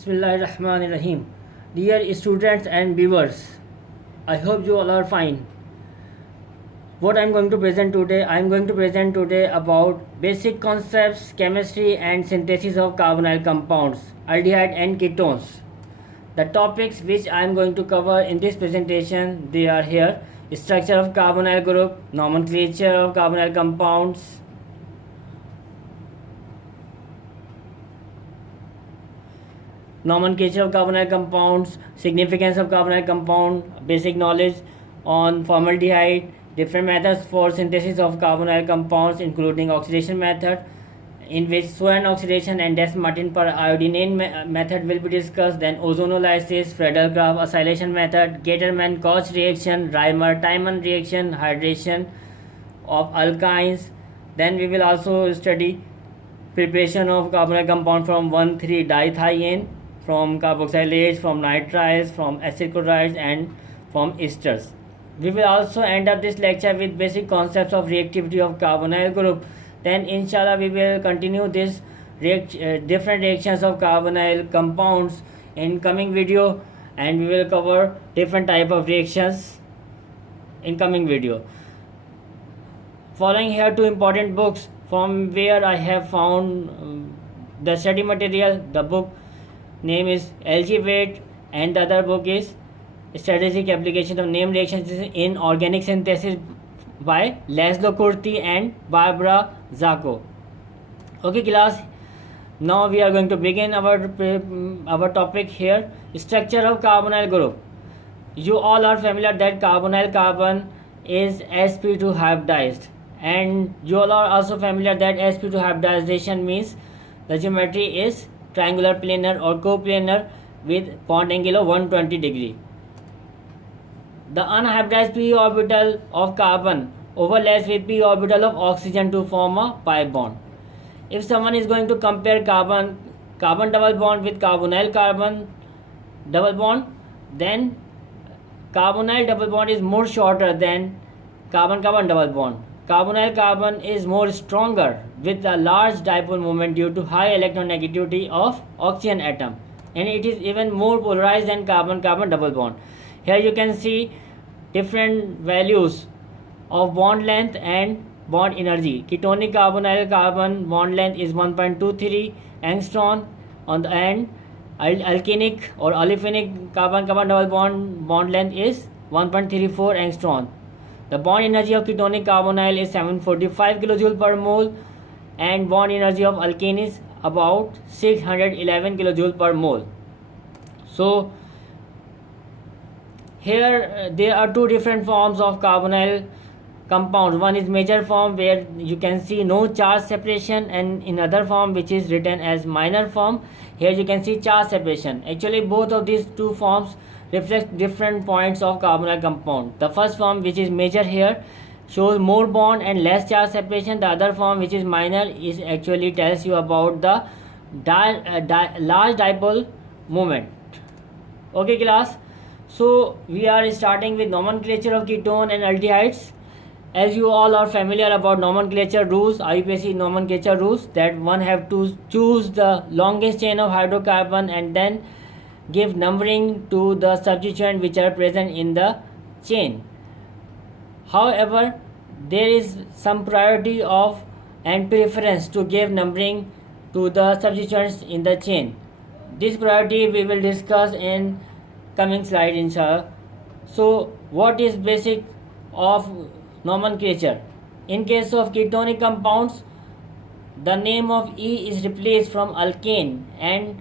Bismillahirrahmanirrahim. Dear students and viewers, I hope you all are fine. What I am going to present today, I am going to present today about basic concepts, chemistry and synthesis of carbonyl compounds, aldehyde and ketones. The topics which I am going to cover in this presentation, they are here: structure of carbonyl group, nomenclature of carbonyl compounds, nomenclature of carbonyl compounds, significance of carbonyl compound, basic knowledge on formaldehyde, different methods for synthesis of carbonyl compounds including oxidation method, in which Swan oxidation and Des-Martin per iodinane method will be discussed, then ozonolysis, Friedel-Crafts acylation method, Gattermann-Koch reaction, Reimer-Tiemann reaction, hydration of alkynes. Then we will also study preparation of carbonyl compound from 1,3-dithiene, from carboxylates, from nitriles, from acid chlorides and from esters. We will also end up this lecture with basic concepts of reactivity of carbonyl group. Then inshallah we will continue this different reactions of carbonyl compounds in coming video, and we will cover different type of reactions in coming video. Following here two important books from where I have found the study material. The book name is L.G. Wade and the other book is Strategic Application of Named Reactions in Organic Synthesis by Laszlo Kurti and Barbara Zacco. Okay class, now we are going to begin our topic here, structure of carbonyl group. You all are familiar that carbonyl carbon is sp2 hybridized, and you all are also familiar that sp2 hybridization means the geometry is triangular planar or coplanar with bond angle of 120 degree. The unhybridized p orbital of carbon overlaps with p orbital of oxygen to form a pi bond. If someone is going to compare carbon double bond with carbonyl carbon double bond, then carbonyl double bond is more shorter than carbon carbon double bond. Carbonyl carbon is more stronger with a large dipole moment due to high electronegativity of oxygen atom, and it is even more polarized than carbon carbon double bond. Here you can see different values of bond length and bond energy. Ketonic carbonyl carbon bond length is 1.23 angstrom on the end. Alkenic or olefinic carbon carbon double bond length is 1.34 angstrom. The bond energy of ketonic carbonyl is 745 kJ per mole, and bond energy of alkane is about 611 kJ per mole. So here there are two different forms of carbonyl compounds. One is major form where you can see no charge separation, and in other form which is written as minor form, here you can see charge separation. Actually both of these two forms reflect different points of carbonyl compound. The first form, which is major, here shows more bond and less charge separation. The other form, which is minor, is actually tells you about the large dipole moment. Okay class, so we are starting with nomenclature of ketone and aldehydes. As you all are familiar about nomenclature rules, IUPAC nomenclature rules, that one have to choose the longest chain of hydrocarbon and then give numbering to the substituent which are present in the chain. However, there is some priority of and preference to give numbering to the substituents in the chain. This priority we will discuss in coming slide inshallah. So what is basic of nomenclature? In case of ketonic compounds, the name of E is replaced from alkane and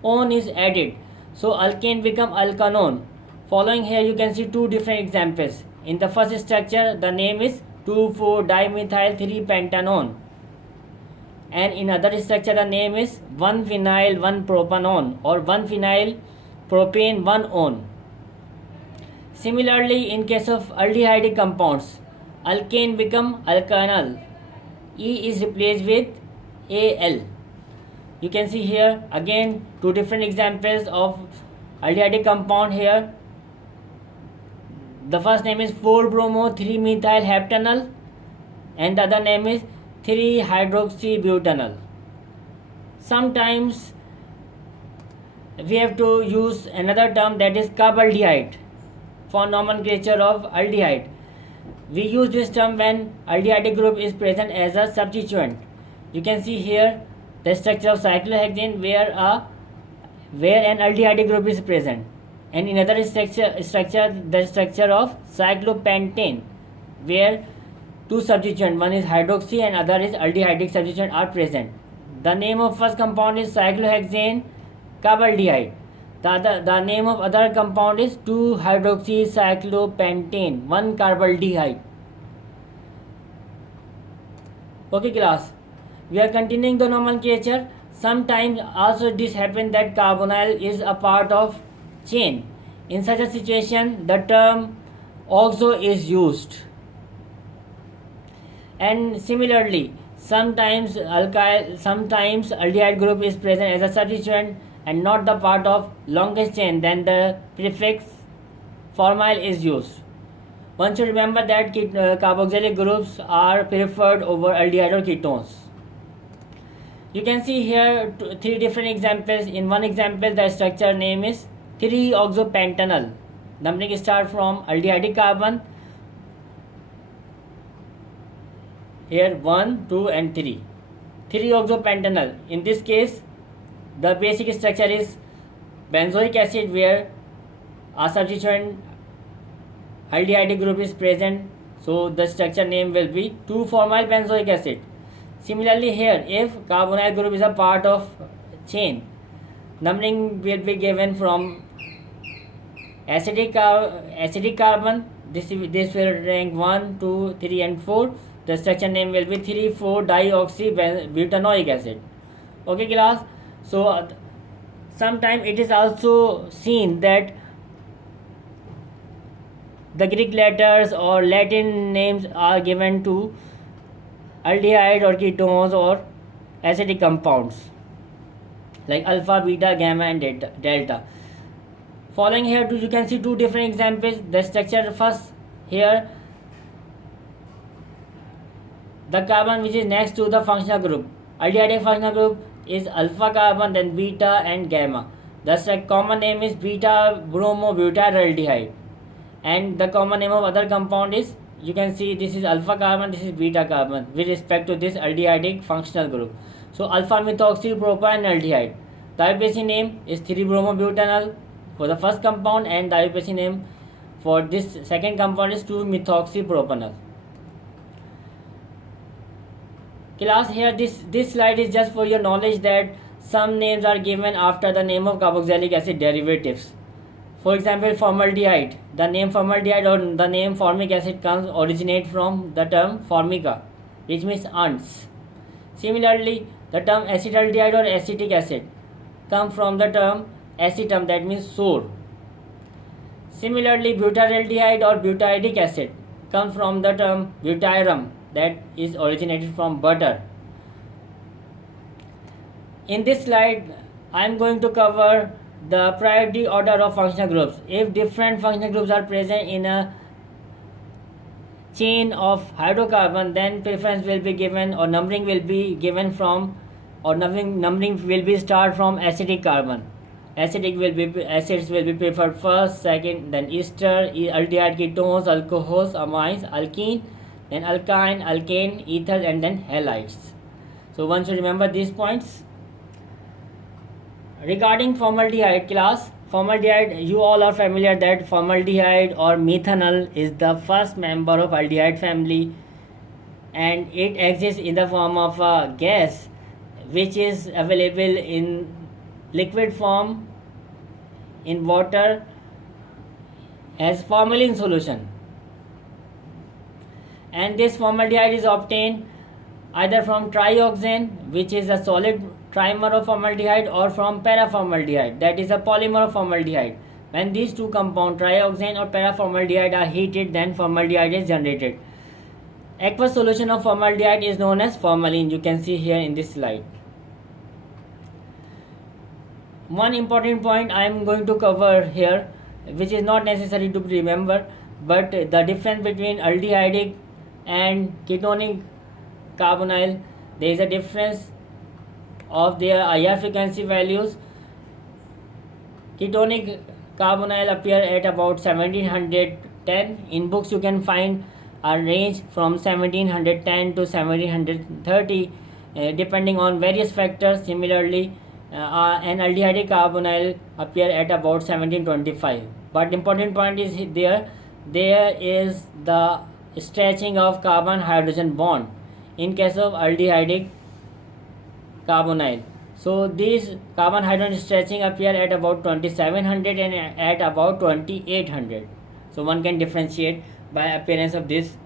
on is added, so alkane become alkanone. Following here you can see two different examples. In the first structure the name is 2,4-dimethyl-3-pentanone, and in other structure the name is 1-phenyl-1-propanone or 1-phenyl-propane-1-one. Similarly, in case of aldehydic compounds, alkane become alkynyl, E is replaced with Al. You can see here again two different examples of aldehydic compound here. The first name is 4-bromo-3-methyl-heptanyl and the other name is 3-hydroxybutanol. Sometimes we have to use another term, that is carbaldehyde, for nomenclature of aldehyde. We use this term when aldehydic group is present as a substituent. You can see here the structure of cyclohexane where an aldehydic group is present, and in other structure the structure of cyclopentane where two substituents, one is hydroxy and other is aldehydic substituent, are present. The name of first compound is cyclohexane carbaldehyde. The name of other compound is 2-hydroxycyclopentane 1-carbaldehyde. Okay class, we are continuing the nomenclature. Sometimes also this happens that carbonyl is a part of chain. In such a situation, the term oxo is used. And similarly, sometimes aldehyde group is present as a substituent and not the part of longest chain, then the prefix formyl is used. One should remember that carboxylic groups are preferred over aldehyde or ketones. You can see here three different examples. In one example, the structure name is 3-oxopentanol. Numbering start from aldehydic carbon. Here 1, 2 and 3. 3-oxopentanol. In this case, the basic structure is benzoic acid where a substituent aldehydic group is present. So the structure name will be 2-formyl benzoic acid. Similarly here, if carbonyl group is a part of chain, numbering will be given from acidic carbon. This will rank 1, 2, 3 and 4. The structure name will be 3,4-dioxybutanoic acid. Okay class. So sometimes it is also seen that the Greek letters or Latin names are given to aldehyde or ketones or acidic compounds like alpha, beta, gamma and delta. Following here you can see two different examples. The structure first here, the carbon which is next to the functional group. Aldehydic functional group is alpha carbon, then beta and gamma. The common name is beta bromobutyraldehyde, and the common name of other compound is, you can see this is alpha carbon, this is beta carbon with respect to this aldehydic functional group. So alpha methoxypropanaldehyde. The IUPAC name is 3-bromobutanol for the first compound, and the IUPAC name for this second compound is 2-methoxypropanol. Class, here this slide is just for your knowledge that some names are given after the name of carboxylic acid derivatives. For example, formaldehyde. The name formaldehyde or the name formic acid originate from the term formica, which means ants. Similarly, the term acetaldehyde or acetic acid comes from the term acetum, that means sour. Similarly, butyraldehyde or butyric acid comes from the term butyrum, that is originated from butter. In this slide, I am going to cover the priority order of functional groups. If different functional groups are present in a chain of hydrocarbon, then preference will be given or numbering will be given from, or numbering will be start from acidic carbon. Acids will be preferred first, second, then ester, aldehyde, ketones, alcohols, amines, alkene, then alkyne, alkane, ether, and then halides. So one should remember these points. Regarding formaldehyde class, formaldehyde, you all are familiar that formaldehyde or methanol is the first member of aldehyde family, and it exists in the form of a gas which is available in liquid form in water as formalin solution. And this formaldehyde is obtained either from trioxane, which is a solid trimer of formaldehyde, or from paraformaldehyde, that is a polymer of formaldehyde. When these two compounds, trioxane or paraformaldehyde, are heated, then formaldehyde is generated. Aqueous solution of formaldehyde is known as formalin. You can see here in this slide. One important point I am going to cover here, which is not necessary to remember, but the difference between aldehydic and ketonic carbonyl, there is a difference of their IR frequency values. Ketonic carbonyl appear at about 1710. In books you can find a range from 1710 to 1730 depending on various factors. Similarly, an aldehyde carbonyl appear at about 1725. But important point is there is the stretching of carbon hydrogen bond in case of aldehydic carbonyl. So these carbon hydrogen stretching appear at about 2700 and at about 2800. So one can differentiate by appearance of these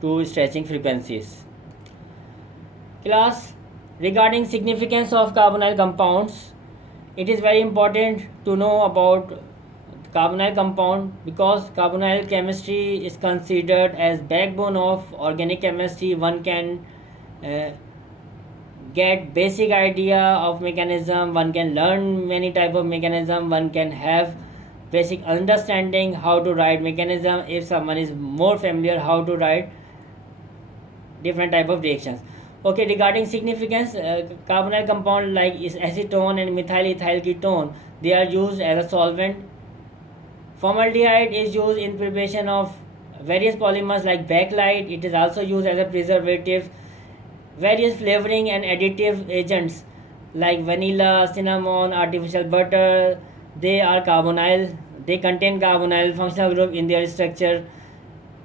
two stretching frequencies. Class, regarding significance of carbonyl compounds, it is very important to know about carbonyl compound because carbonyl chemistry is considered as backbone of organic chemistry. One can get basic idea of mechanism, one can learn many type of mechanism, one can have basic understanding how to write mechanism if someone is more familiar how to write different type of reactions. Okay, regarding significance, carbonyl compound like is acetone and methyl ethyl ketone, they are used as a solvent. Formaldehyde is used in preparation of various polymers like bakelite. It is also used as a preservative. Various flavoring and additive agents like vanilla, cinnamon, artificial butter, they are carbonyl. They contain carbonyl functional group in their structure.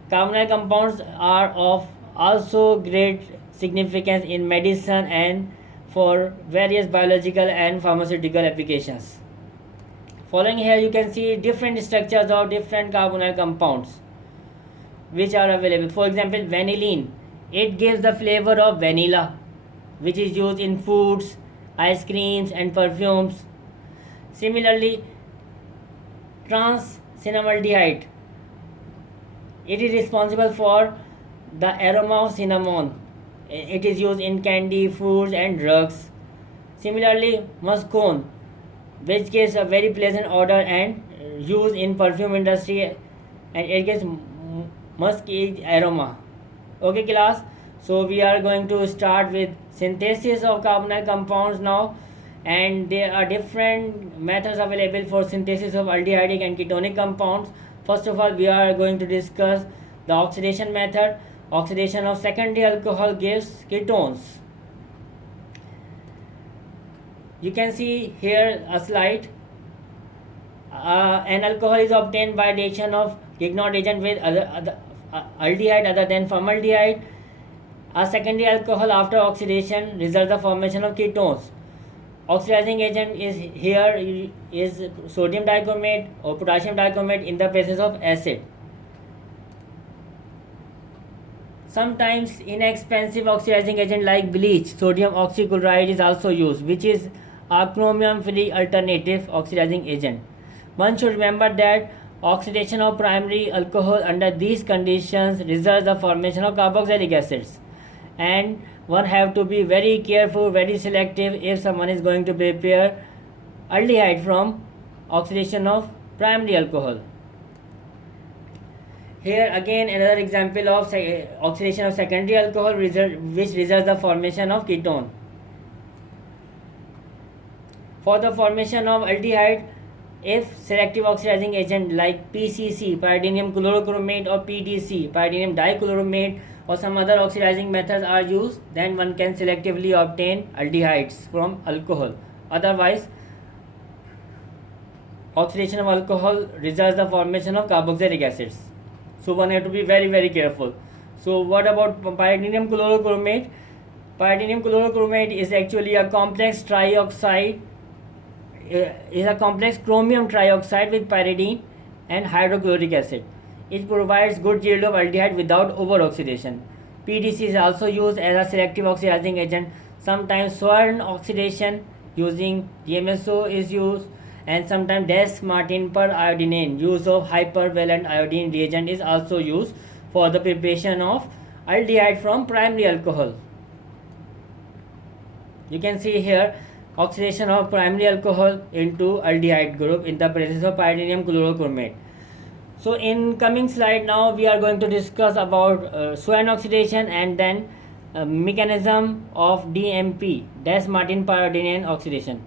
Carbonyl compounds are of also great significance in medicine and for various biological and pharmaceutical applications. Following here you can see different structures of different carbonyl compounds which are available. For example, vanillin, it gives the flavor of vanilla which is used in foods, ice creams and perfumes. Similarly, trans cinnamaldehyde, it is responsible for the aroma of cinnamon. It is used in candy, foods and drugs. Similarly, muscone, which gives a very pleasant odor and used in perfume industry and it gives musky aroma. Okay class, so we are going to start with synthesis of carbonyl compounds now, and there are different methods available for synthesis of aldehydic and ketonic compounds. First of all, we are going to discuss the oxidation method. Oxidation of secondary alcohol gives ketones. You can see here a slide. An alcohol is obtained by reaction of Grignard agent with other aldehyde other than formaldehyde. A secondary alcohol after oxidation results the formation of ketones. Oxidizing agent is sodium dichromate or potassium dichromate in the presence of acid. Sometimes inexpensive oxidizing agent like bleach, sodium oxychloride is also used, which is a chromium-free alternative oxidizing agent. One should remember that oxidation of primary alcohol under these conditions results the formation of carboxylic acids, and one have to be very careful, very selective if someone is going to prepare aldehyde from oxidation of primary alcohol. Here again another example of oxidation of secondary alcohol which results the formation of ketone. For the formation of aldehyde, if selective oxidizing agent like PCC, pyridinium chlorochromate, or PDC, pyridinium dichloramate, or some other oxidizing methods are used, then one can selectively obtain aldehydes from alcohol. Otherwise, oxidation of alcohol results the formation of carboxylic acids. So one have to be very careful. So what about pyridinium chlorochromate? Pyridinium chlorochromate is actually a complex trioxide. Is a complex chromium trioxide with pyridine and hydrochloric acid. It provides good yield of aldehyde without over-oxidation. PDC is also used as a selective oxidizing agent. Sometimes Swern oxidation using DMSO is used, and sometimes Des-Martin periodinane, use of hypervalent iodine reagent, is also used for the preparation of aldehyde from primary alcohol. You can see here oxidation of primary alcohol into aldehyde group in the presence of pyridinium chlorochromate. So in coming slide now we are going to discuss about Swern oxidation and then mechanism of DMP, Des-Martin periodinane oxidation.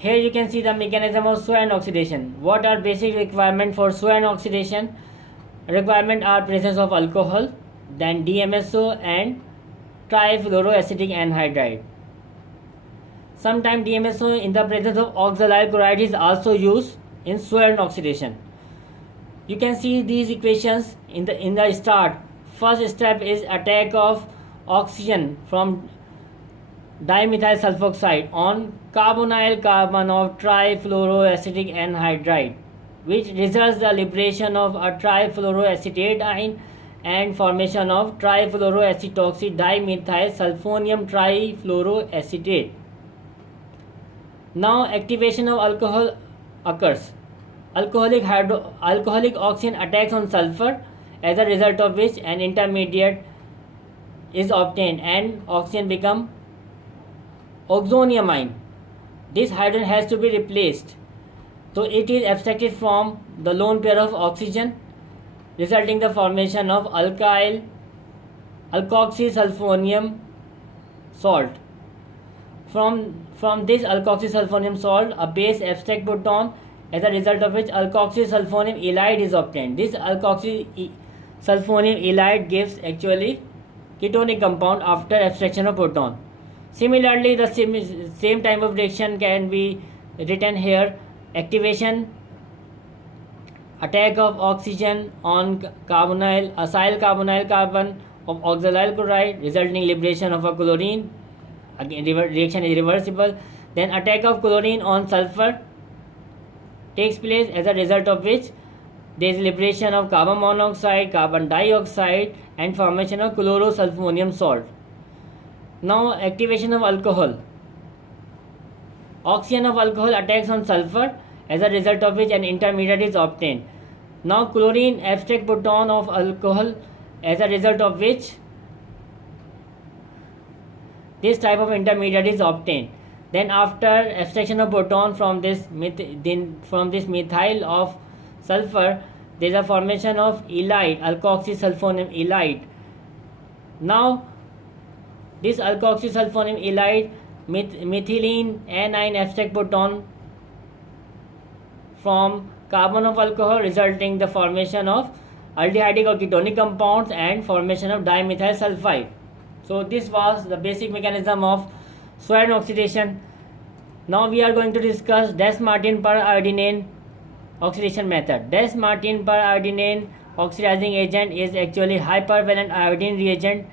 Here you can see the mechanism of Swern oxidation. What are basic requirements for Swern oxidation? Requirement are presence of alcohol, then DMSO and trifluoroacetic anhydride. Sometimes DMSO in the presence of oxalyl chloride is also used in Swern oxidation. You can see these equations in the start. First step is attack of oxygen from dimethyl sulfoxide on carbonyl carbon of trifluoroacetic anhydride, which results the liberation of a trifluoroacetate ion and formation of trifluoroacetoxy dimethyl sulfonium trifluoroacetate. Now activation of alcohol occurs. Alcoholic oxygen attacks on sulfur, as a result of which an intermediate is obtained and oxygen become oxonium. This hydrogen has to be replaced, so it is abstracted from the lone pair of oxygen, resulting the formation of alkoxysulfonium salt. From this alkoxysulfonium salt, a base abstract put on, as a result of which alkoxysulfonium halide is obtained. This alkoxysulfonium halide gives actually ketonic compound after abstraction of proton. Similarly, the same type of reaction can be written here. Activation, attack of oxygen on acyl carbonyl carbon of oxalyl chloride, resulting liberation of a chlorine. Again, reaction is reversible. Then attack of chlorine on sulfur takes place, as a result of which there is liberation of carbon monoxide, carbon dioxide, and formation of chlorosulfonium salt. Now activation of alcohol. Oxygen of alcohol attacks on sulfur, as a result of which an intermediate is obtained. Now chlorine abstract proton of alcohol, as a result of which this type of intermediate is obtained. Then after abstraction of proton from this methyl of sulfur, there is a formation of halide, alkoxysulfonium halide. Now this alkoxysulfonium halide methylene anion abstract proton from carbon of alcohol, resulting the formation of aldehydic or ketonic compounds and formation of dimethyl sulfide. So this was the basic mechanism of Swern oxidation. Now we are going to discuss Dess-Martin per-arginine oxidation method. Dess-Martin per-arginine oxidizing agent is actually hypervalent iodine reagent,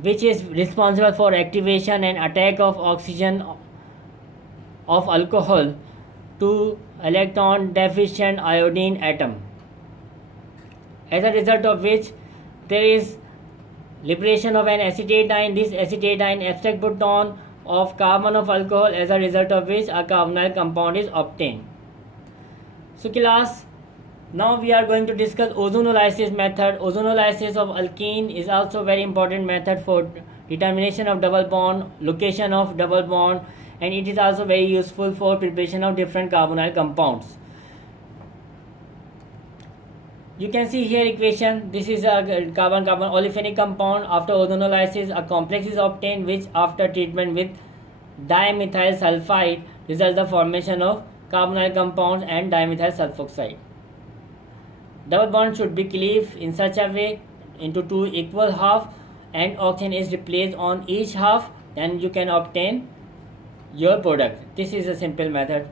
which is responsible for activation and attack of oxygen of alcohol to electron deficient iodine atom, as a result of which there is liberation of an acetate ion. This acetate ion abstract proton of carbon of alcohol, as a result of which a carbonyl compound is obtained. So class, now we are going to discuss ozonolysis method. Ozonolysis of alkene is also very important method for determination of double bond, location of double bond, and it is also very useful for preparation of different carbonyl compounds. You can see here equation. This is a carbon-carbon olefinic compound. After ozonolysis, a complex is obtained, which after treatment with dimethyl sulfide results the formation of carbonyl compounds and dimethyl sulfoxide. Double bond should be cleaved in such a way into two equal halves, and oxygen is replaced on each half, and you can obtain your product. This is a simple method.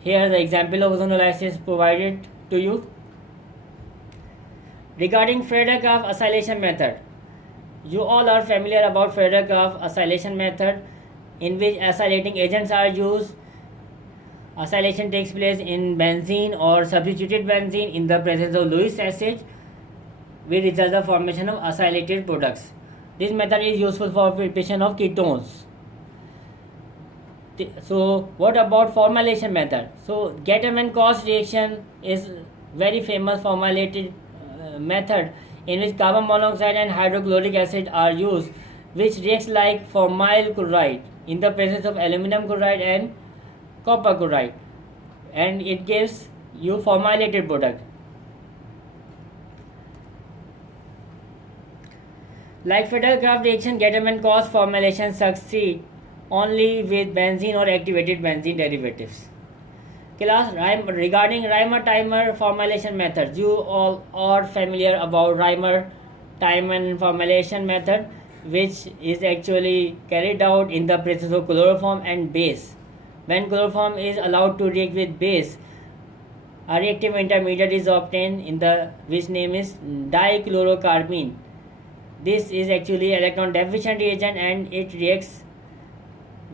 Here the example of ozonolysis provided to you. Regarding Fredekopf acylation method, you all are familiar about Fredekopf acylation method, in which acylating agents are used. Acylation takes place in benzene or substituted benzene in the presence of Lewis acid, which results the formation of acylated products. This method is useful for preparation of ketones. So what about formylation method? So Gattermann-Koch reaction is very famous formylated method, in which carbon monoxide and hydrochloric acid are used, which reacts like formyl chloride in the presence of aluminum chloride and copper chloride, and it gives you formylated product. Like Federal-Kraft reaction, Gatterman cause formulation succeed only with benzene or activated benzene derivatives. Class, regarding Reimer-Teimer formulation methods, you all are familiar about Reimer-Teimer formulation method, which is actually carried out in the presence of chloroform and base. When chloroform is allowed to react with base, a reactive intermediate is obtained in the which name is dichlorocarbene. This is actually electron deficient reagent and it reacts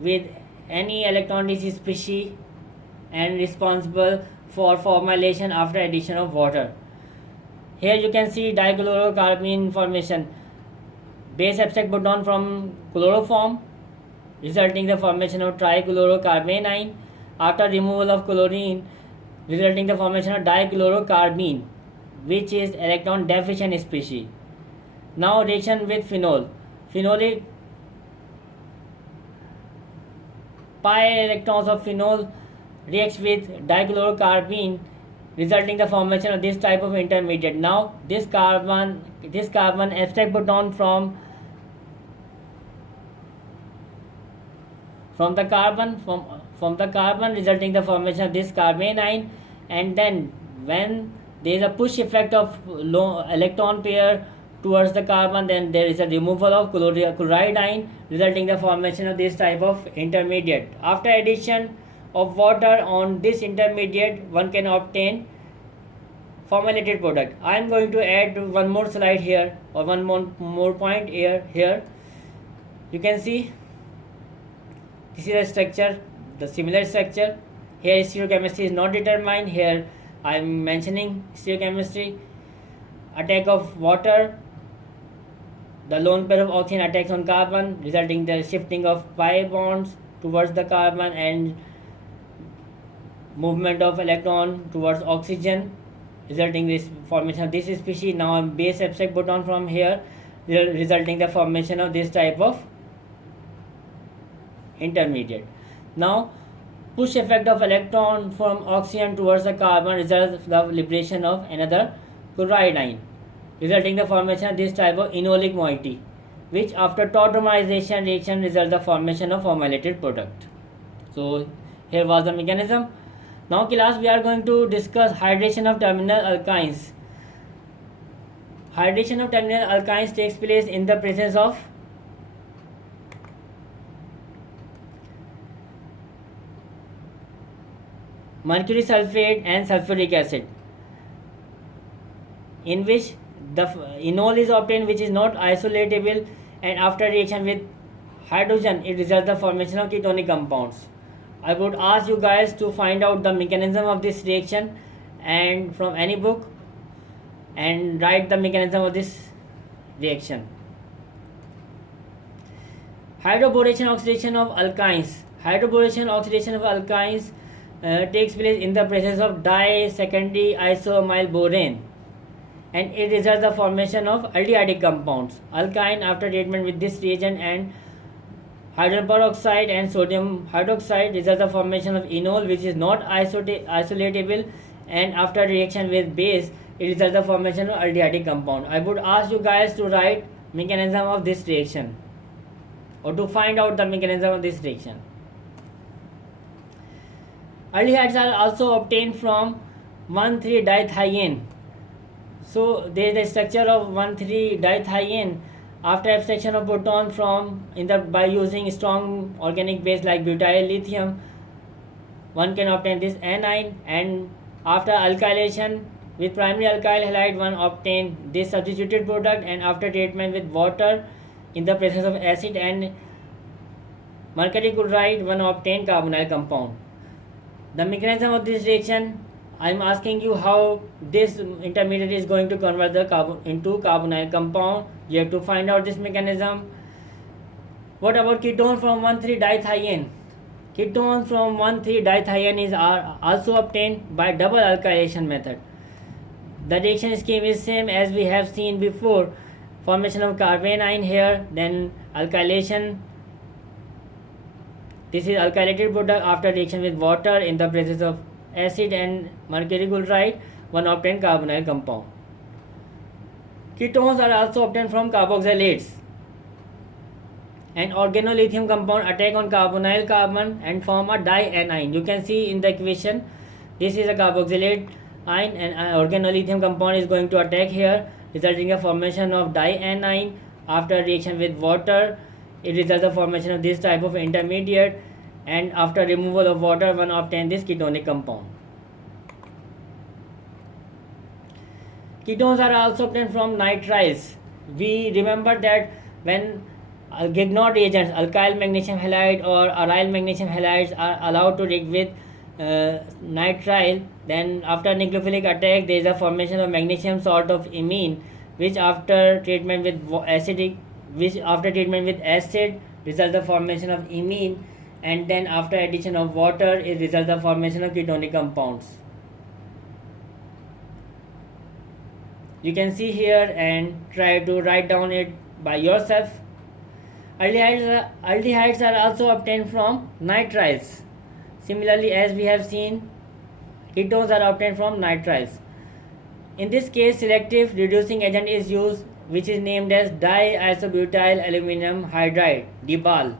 with any electron rich species and responsible for formylation after addition of water. Here you can see dichlorocarbene formation. Base abstract put down from chloroform, resulting the formation of trichlorocarbene after removal of chlorine, resulting the formation of dichlorocarbene, which is electron deficient species. Now reaction with phenol. Phenolic pi electrons of phenol reacts with dichlorocarbene, resulting the formation of this type of intermediate. Now this carbon abstract put down from the carbon resulting the formation of this carbene, and then when there is a push effect of electron pair towards the carbon, then there is a removal of chloride ion, resulting the formation of this type of intermediate. After addition of water on this intermediate, one can obtain formulated product. I am going to add one more slide here, or one more point here. You can see this is a structure, the similar structure. Here stereochemistry is not determined. Here I am mentioning stereochemistry. Attack of water, the lone pair of oxygen attacks on carbon, resulting the shifting of pi bonds towards the carbon and movement of electron towards oxygen, resulting this formation of this species. Now base abstract put on from here, resulting the formation of this type of intermediate. Now push effect of electron from oxygen towards the carbon results the liberation of another chloride ion, resulting the formation of this type of enolic moiety, which after tautomization reaction results the formation of formulated product. So here was the mechanism. Now class, we are going to discuss hydration of terminal alkynes. Hydration of terminal alkynes takes place in the presence of mercury sulfate and sulfuric acid, in which the enol is obtained, which is not isolatable, and after reaction with hydrogen it results the formation of ketonic compounds. I would ask you guys to find out the mechanism of this reaction and from any book and write the mechanism of this reaction. Hydroboration oxidation of alkynes. Hydroboration oxidation of alkynes takes place in the presence of di-secondary isoamyl borane, and it results the formation of aldehydic compounds. Alkyne after treatment with this reagent and hydrogen peroxide and sodium hydroxide results the formation of enol, which is not isolatable, and after reaction with base it results the formation of aldehydic compound. I would ask you guys to write mechanism of this reaction or to find out the mechanism of this reaction. Aldehydes are also obtained from 1,3-dithiene. So there is a structure of 1,3-dithiene. After abstraction of proton from by using strong organic base like butyl lithium, one can obtain this anion, and after alkylation with primary alkyl halide, one obtain this substituted product, and after treatment with water in the presence of acid and mercury chloride, one obtain carbonyl compound. The mechanism of this reaction, I am asking you how this intermediate is going to convert the carbon into carbonyl compound. You have to find out this mechanism. What about ketone from 1,3-dithiene? Ketone from 1,3-dithiene is also obtained by double alkylation method. The reaction scheme is same as we have seen before. Formation of carbene here, then alkylation. This is alkylated product after reaction with water in the presence of acid and mercury chloride, one obtained carbonyl compound. Ketones are also obtained from carboxylates. An organolithium compound attack on carbonyl carbon and form a dianion. You can see in the equation, this is a carboxylate ion, and an organolithium compound is going to attack here, resulting in a formation of dianion. After reaction with water, it results in the formation of this type of intermediate, and after removal of water, one obtains this ketonic compound. Ketones are also obtained from nitriles. We remember that when Grignard reagents, alkyl magnesium halide or aryl magnesium halides, are allowed to react with nitrile, then after nucleophilic attack there is a formation of magnesium salt of imine, which after treatment with acid results the formation of imine, and then after addition of water it results the formation of ketonic compounds. You can see here and try to write down it by yourself. Aldehydes are also obtained from nitriles. Similarly, as we have seen, ketones are obtained from nitriles. In this case, selective reducing agent is used, which is named as diisobutyl aluminum hydride, DIBAL.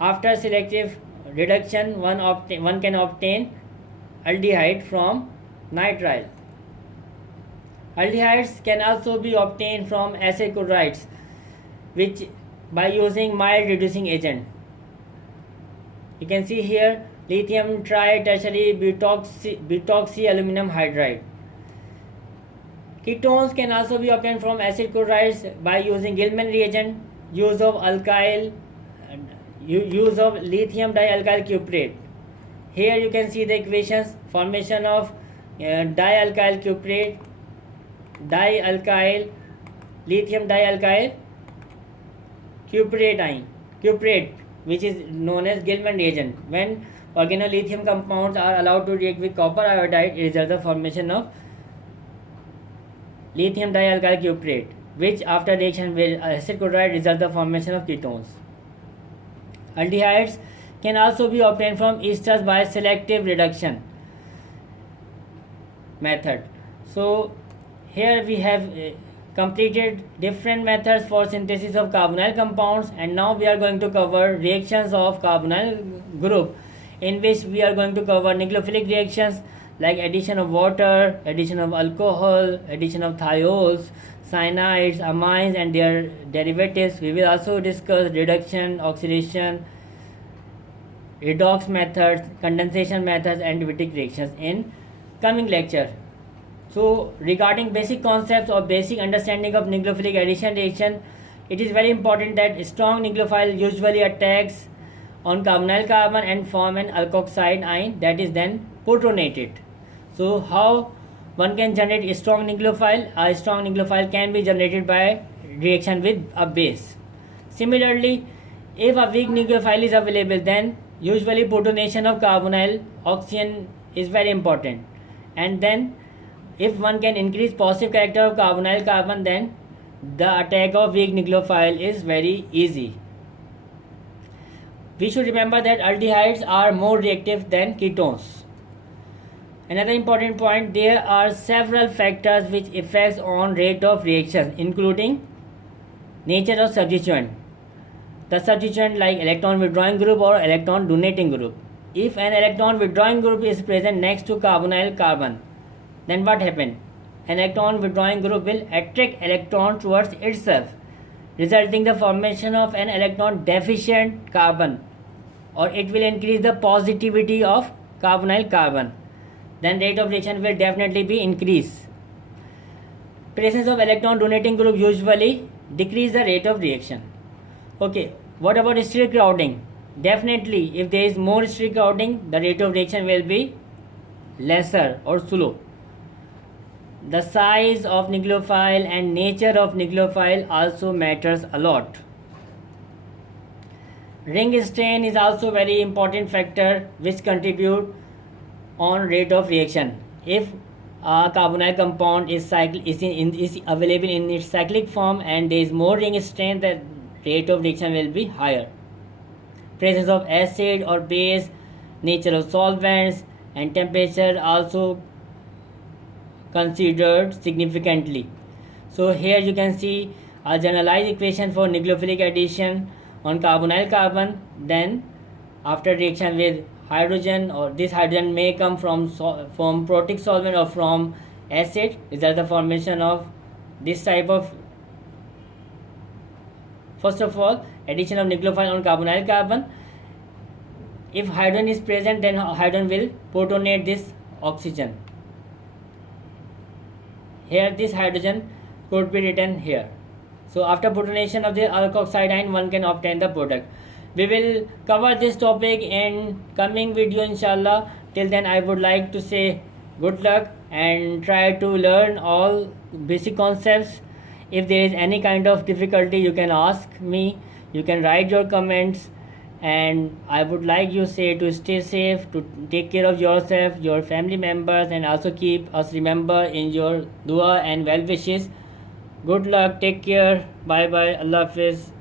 After selective reduction, one can obtain aldehyde from nitrile. Aldehydes can also be obtained from acid chlorides, which by using mild reducing agent. You can see here lithium tri-tertiary butoxy aluminum hydride. Ketones can also be obtained from acid chlorides by using Gilman reagent, use of lithium dialkyl cuprate. Here you can see the equations: formation of dialkyl cuprate, lithium dialkyl cuprate, which is known as Gilman reagent. When organolithium compounds are allowed to react with copper iodide, it results the formation of lithium dialkyl cuprate, which after reaction with acid chloride results the formation of ketones. Aldehydes can also be obtained from esters by selective reduction method. So here we have completed different methods for synthesis of carbonyl compounds, and now we are going to cover reactions of carbonyl group, in which we are going to cover nucleophilic reactions like addition of water, addition of alcohol, addition of thiols, cyanides, amines and their derivatives. We will also discuss reduction, oxidation, redox methods, condensation methods and Wittig reactions in coming lecture. So regarding basic concepts or basic understanding of nucleophilic addition reaction, it is very important that strong nucleophile usually attacks on carbonyl carbon and form an alkoxide ion that is then protonated. So how one can generate a strong nucleophile? A strong nucleophile can be generated by reaction with a base. Similarly, if a weak nucleophile is available, then usually protonation of carbonyl oxygen is very important, and then if one can increase positive character of carbonyl carbon, then the attack of weak nucleophile is very easy. We should remember that aldehydes are more reactive than ketones. Another important point, there are several factors which affects on rate of reactions, including nature of substituent. The substituent like electron withdrawing group or electron donating group. If an electron withdrawing group is present next to carbonyl carbon, then what happens? An electron withdrawing group will attract electrons towards itself, resulting the formation of an electron deficient carbon, or it will increase the positivity of carbonyl carbon. Then rate of reaction will definitely be increased. Presence of electron donating group usually decrease the rate of reaction. Okay, what about steric crowding? Definitely, if there is more steric crowding, the rate of reaction will be lesser or slow. The size of nucleophile and nature of nucleophile also matters a lot. Ring strain is also very important factor which contribute on rate of reaction. If a carbonyl compound is available in its cyclic form and there is more ring strain, the rate of reaction will be higher. Presence of acid or base, nature of solvents and temperature also considered significantly. So here you can see a generalized equation for nucleophilic addition on carbonyl carbon. Then after reaction with hydrogen, or this hydrogen may come from protic solvent or from acid, result the formation of this type of, first of all, addition of nucleophile on carbonyl carbon. If hydrogen is present, then hydrogen will protonate this oxygen. Here this hydrogen could be written here. So after protonation of the alkoxide ion, one can obtain the product. We will cover this topic in coming video inshallah. Till then I would like to say good luck and try to learn all basic concepts. If there is any kind of difficulty, you can ask me, you can write your comments, and I would like you say to stay safe, to take care of yourself, your family members, and also keep us remember in your dua and well wishes. Good luck, take care, bye bye, Allah Hafiz.